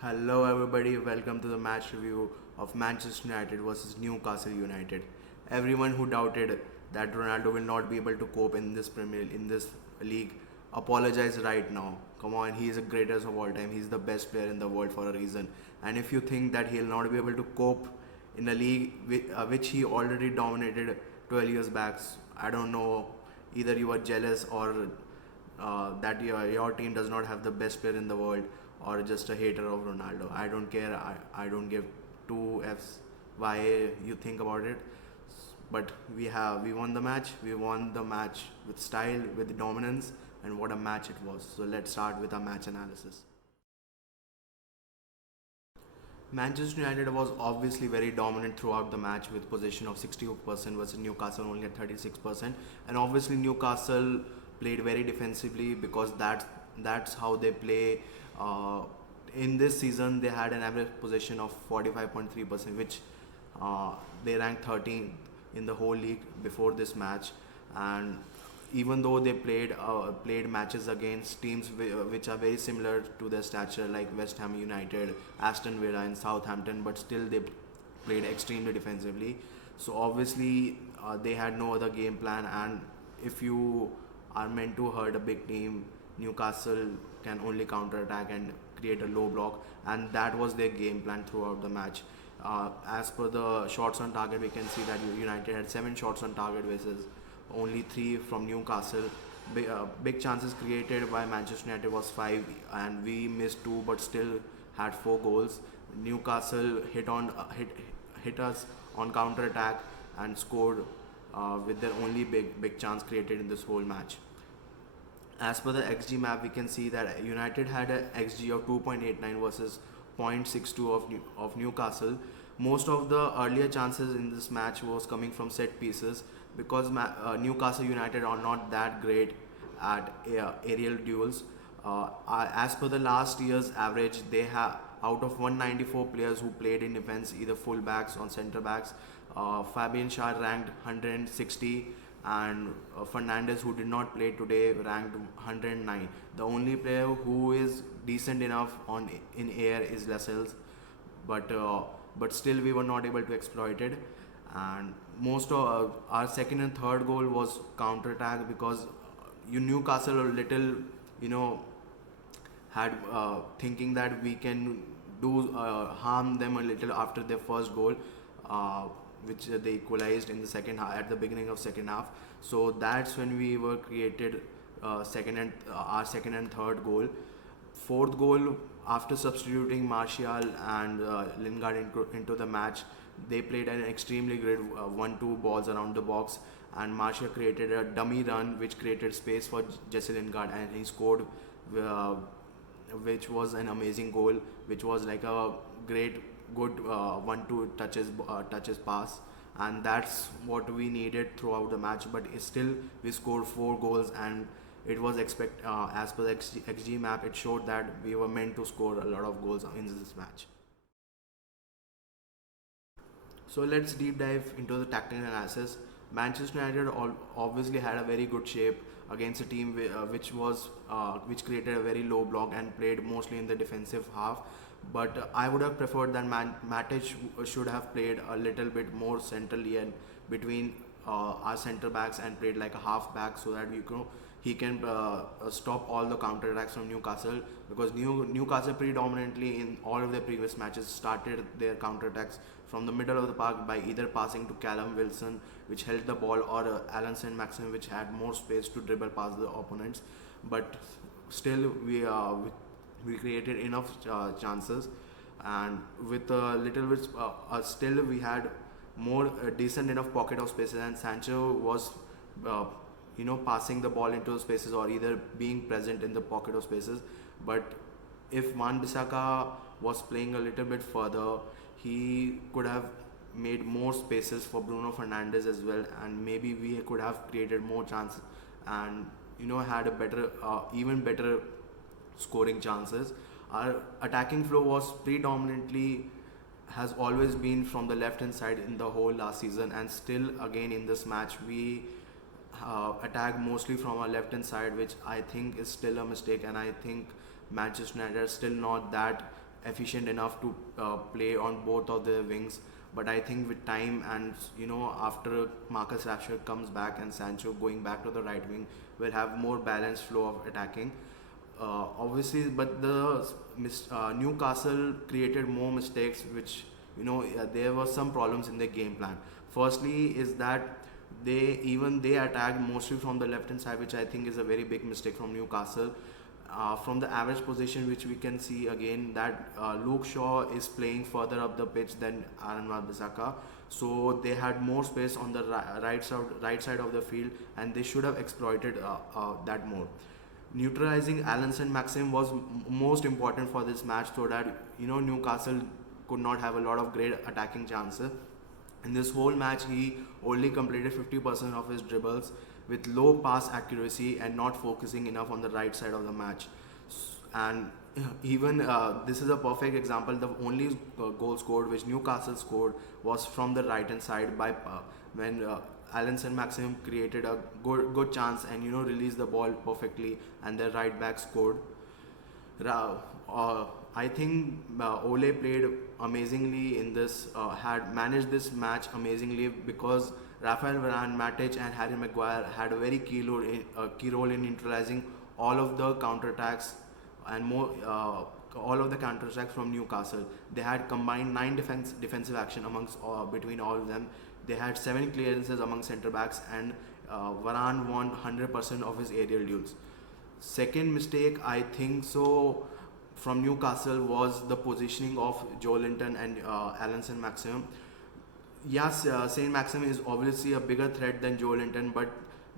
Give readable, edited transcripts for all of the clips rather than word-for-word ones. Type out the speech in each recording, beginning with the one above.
Hello, everybody. Welcome to the match review of Manchester United versus Newcastle United. Everyone who doubted that Ronaldo will not be able to cope in this league, apologize right now. Come on, he is the greatest of all time. He's the best player in the world for a reason. And if you think that he'll not be able to cope in a league which he already dominated 12 years back, I don't know. Either you are jealous or that your team does not have the best player in the world or just a hater of Ronaldo. I don't care. I don't give two F's why you think about it. But we won the match. We won the match with style, with dominance, and what a match it was. So let's start with our match analysis. Manchester United was obviously very dominant throughout the match with possession of 62% versus Newcastle only at 36%. And obviously Newcastle played very defensively because that's how they play. Uh, in this season, they had an average possession of 45.3%, which they ranked 13th in the whole league before this match. And even though they played matches against teams which are very similar to their stature, like West Ham United, Aston Villa, and Southampton, but still they played extremely defensively. So obviously they had no other game plan, and if you are meant to hurt a big team, Newcastle can only counter attack and create a low block, and that was their game plan throughout the match. As per the shots on target, we can see that United had 7 shots on target versus only 3 from Newcastle. Big chances created by Manchester United was 5, and we missed 2, but still had 4 goals. Newcastle hit us on counter attack and scored with their only big chance created in this whole match. As per the XG map, we can see that United had a XG of 2.89 versus 0.62 of Newcastle. Most of the earlier chances in this match was coming from set pieces because Newcastle United are not that great at aerial duels. As per the last year's average, they have out of 194 players who played in defense, either full backs or centre backs, Fabian Schär ranked 160, and Fernandes, who did not play today, ranked 109. The only player who is decent enough in air is Lascelles, but still we were not able to exploit it. And most of our second and third goal was counter attack because Newcastle a little, you know, had thinking that we can do harm them a little after their first goal, uh, which they equalized in the second half at the beginning of second half. So that's when we were created our second and third goal. Fourth goal, after substituting Martial and Lingard into the match, they played an extremely great 1-2 balls around the box, and Martial created a dummy run which created space for Jesse Lingard, and he scored, uh, which was an amazing goal, which was like a great, good 1-2 touches pass, and that's what we needed throughout the match. But still, we scored 4 goals, and it was as per the XG map, it showed that we were meant to score a lot of goals in this match. So let's deep dive into the tactical analysis. Manchester United obviously had a very good shape against a team which created a very low block and played mostly in the defensive half. But I would have preferred that Matic should have played a little bit more centrally and between our centre backs and played like a half back so that he can stop all the counter attacks from Newcastle, because Newcastle predominantly in all of their previous matches started their counter attacks from the middle of the park by either passing to Callum Wilson, which held the ball, or Alan Saint-Maximin, which had more space to dribble past the opponents. But still, we created enough chances, and with a little bit still we had more decent enough pocket of spaces, and Sancho was uh, passing the ball into spaces or either being present in the pocket of spaces. But if Wan Bissaka was playing a little bit further, he could have made more spaces for Bruno Fernandes as well, and maybe we could have created more chances and had a better, even better scoring chances. Our attacking flow was predominantly has always been from the left hand side in the whole last season, and still again in this match we attack mostly from our left hand side, which I think is still a mistake, and I think Manchester United are still not that efficient enough to play on both of the wings. But I think with time and after Marcus Rashford comes back and Sancho going back to the right wing, we'll have more balanced flow of attacking. Obviously, but the Newcastle created more mistakes, which there were some problems in their game plan. Firstly, is that they attacked mostly from the left hand side, which I think is a very big mistake from Newcastle. From the average position, which we can see again that Luke Shaw is playing further up the pitch than Aaron Wan-Bissaka, so they had more space on the right side of the field, and they should have exploited that more. Neutralizing Alan Maxim was most important for this match, so that Newcastle could not have a lot of great attacking chances. In this whole match, he only completed 50% of his dribbles with low pass accuracy and not focusing enough on the right side of the match. And even this is a perfect example. The only goal scored which Newcastle scored was from the right hand side by when Alan Maxim created a good chance and released the ball perfectly, and the right back scored. I think Ole played amazingly in this, had managed this match amazingly, because Rafael Varane, Matic, and Harry Maguire had a very key role in neutralizing all of the counterattacks and more. All of the counterattacks from Newcastle. They had combined 9 defensive action amongst between all of them. They had 7 clearances among centre backs, and Varane won 100% of his aerial duels. Second mistake, I think so, from Newcastle was the positioning of Joe Linton and Alan Maxim. Yes, Saint Maxim is obviously a bigger threat than Joe Linton, but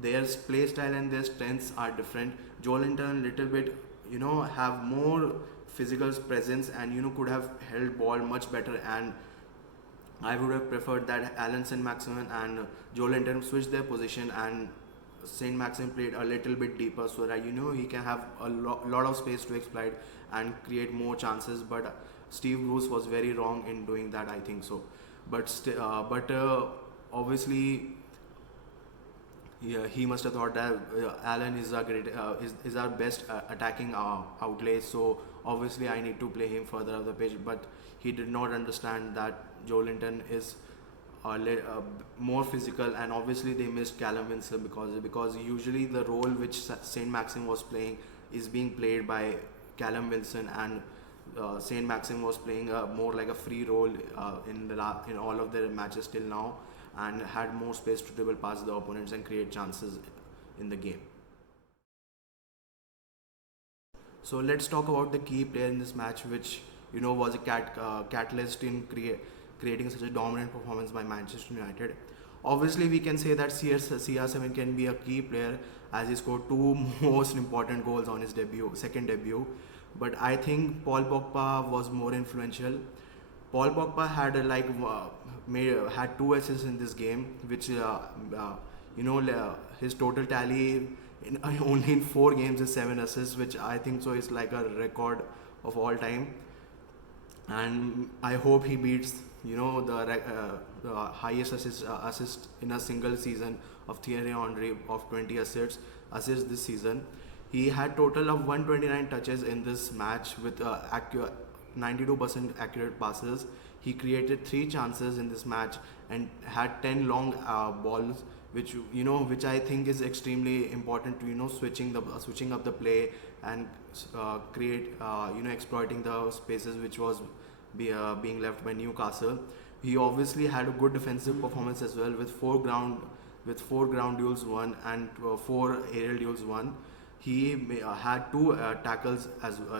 their play style and their strengths are different. Joe Linton little bit, have more physical presence and could have held ball much better, and I would have preferred that Alan Maxim and Joe Linton switched their position and Saint Maxim played a little bit deeper, so that he can have a lot of space to exploit and create more chances. But Steve Bruce was very wrong in doing that, I think so. But obviously, yeah, he must have thought that Alan is is our best attacking outlay. So obviously, I need to play him further up the pitch. But he did not understand that Joe Linton is more physical, and obviously they missed Callum Winslow because usually the role which Saint Maxim was playing is being played by Callum Wilson, and Saint Maxim was playing more like a free role in all of their matches till now, and had more space to dribble past the opponents and create chances in the game. So let's talk about the key player in this match, which was a catalyst in creating such a dominant performance by Manchester United. Obviously, we can say that CR7 can be a key player, as he scored 2 most important goals on his second debut. But I think Paul Pogba was more influential. Paul Pogba had had 2 assists in this game, which his total tally only in 4 games is 7 assists, which I think so is like a record of all time. And I hope he beats the highest assist in a single season of Thierry Henry of 20 assists this season. He had total of 129 touches in this match with 92% accurate passes. He created 3 chances in this match and had 10 long balls, which I think is extremely important to switching up the play and create exploiting the spaces which was being left by Newcastle. He obviously had a good defensive performance as well, with 4 ground duels won and 4 aerial duels won. He had 2 tackles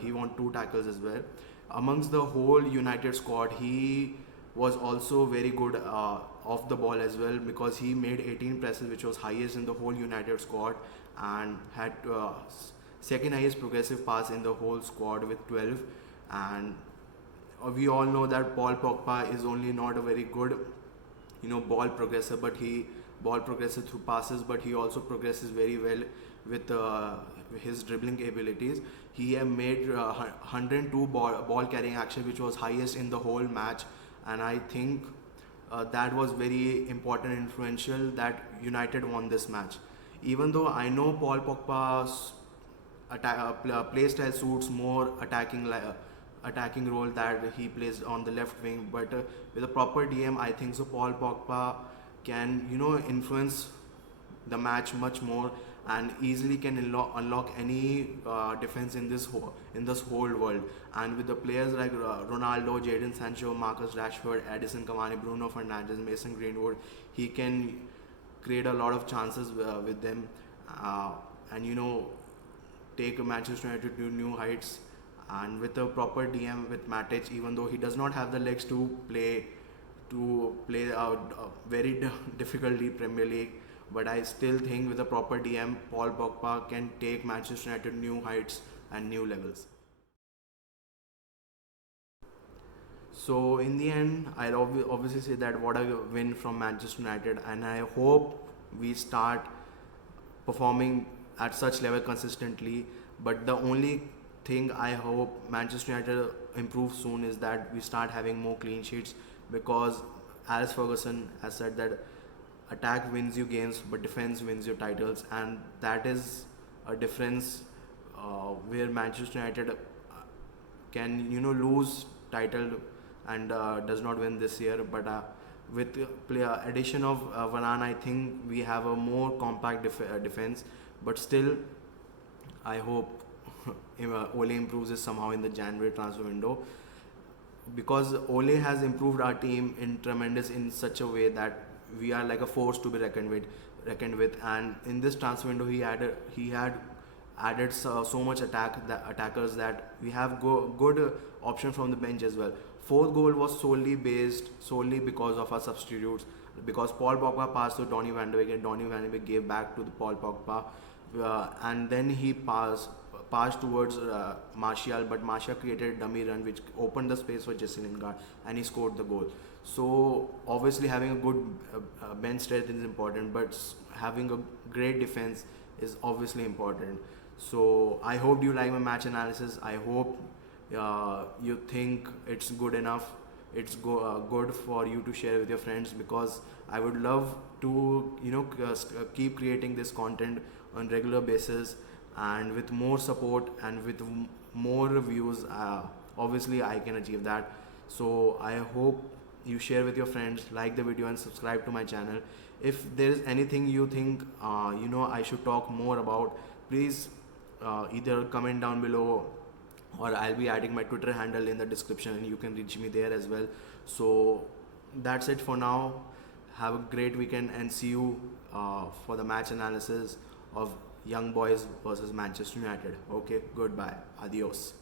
he won 2 tackles as well. Amongst the whole United squad, he was also very good off the ball as well, because he made 18 presses, which was highest in the whole United squad, and had second highest progressive pass in the whole squad with 12. And we all know that Paul Pogba is only not a very good ball progressor through passes, but he also progresses very well with his dribbling abilities. He have made 102 ball carrying action, which was highest in the whole match, and I think that was very important and influential that United won this match. Even though I know Paul Pogba's play style suits more attacking attacking role that he plays on the left wing, but with a proper DM, I think so Paul Pogba can influence the match much more and easily can unlock any defense in this whole world. And with the players like Ronaldo, Jadon Sancho, Marcus Rashford, Edison Cavani, Bruno Fernandes, Mason Greenwood, he can create a lot of chances with them, and take Manchester United to new heights. And with a proper DM with Matic, even though he does not have the legs to play out very difficultly Premier League, but I still think with a proper DM, Paul Pogba can take Manchester United new heights and new levels. So in the end, I'll obviously say that what a win from Manchester United, and I hope we start performing at such level consistently. But the only thing I hope Manchester United improves soon is that we start having more clean sheets, because Alex Ferguson has said that attack wins you games but defense wins you titles, and that is a difference where Manchester United can lose title and does not win this year, but with addition of Varane, I think we have a more compact defense. But still, I hope Ole improves this somehow in the January transfer window, because Ole has improved our team in such a way that we are like a force to be reckoned with. And in this transfer window, he had added so much attackers that we have good option from the bench as well. Fourth goal was solely because of our substitutes, because Paul Pogba passed to Donny van de Beek and Donny van de Beek gave back to the Paul Pogba, and then he passed towards Martial, but Martial created a dummy run which opened the space for Jesse Lingard, and he scored the goal. So obviously having a good bench strength is important, but having a great defense is obviously important. So I hope you like my match analysis. I hope you think it's good enough. It's good for you to share with your friends, because I would love to keep creating this content on regular basis, and with more support and with more reviews, obviously I can achieve that. So I hope you share with your friends, like the video and subscribe to my channel. If there is anything you think I should talk more about, please either comment down below, or I'll be adding my Twitter handle in the description and you can reach me there as well. So that's it for now. Have a great weekend and see you for the match analysis of Young Boys versus Manchester United. Okay, goodbye. Adios.